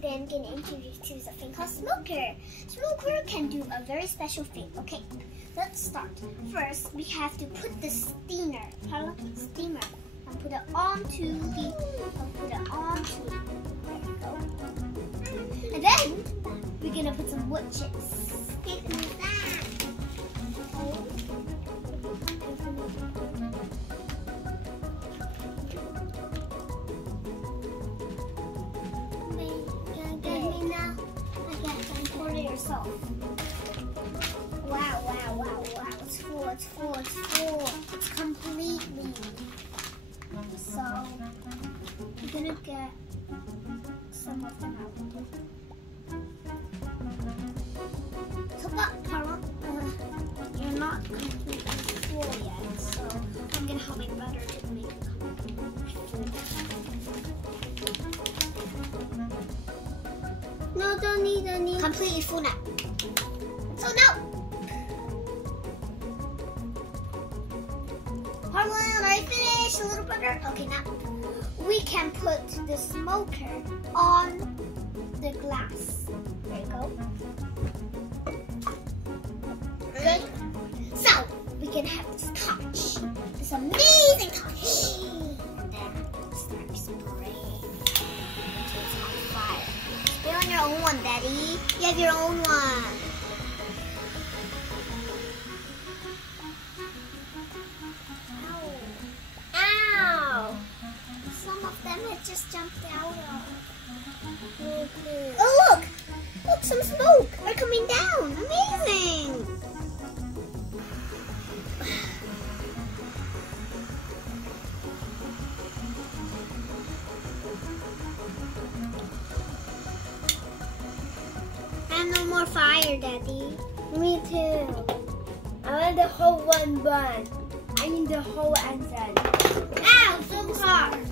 today I'm going to introduce you to something called smoker. Smoker can do a very special thing. Okay, let's start. First, we have to put the steamer, and put it onto the, there we go. And then, we're going to put some wood chips. Yourself. Wow, it's full, it's completely. So, we're gonna get some of them out. So, but Carla, you're not completely full yet, so I'm gonna help my butter to make it No, don't need. Completely full now. So no. Harlan, are you finished? A little butter? Okay, now we can put the smoker on the glass. There you go. Good. So we can have this touch. This amazing touch. And then start spraying until it's on fire. Spray on your own one, Daddy. You have your own one. Ow! Some of them had just jumped out of. Oh, look! Look, some smoke are coming down. Amazing! No more fire, Daddy. Me too. I want the whole one burn. I need the whole ensign. Ow, so hard.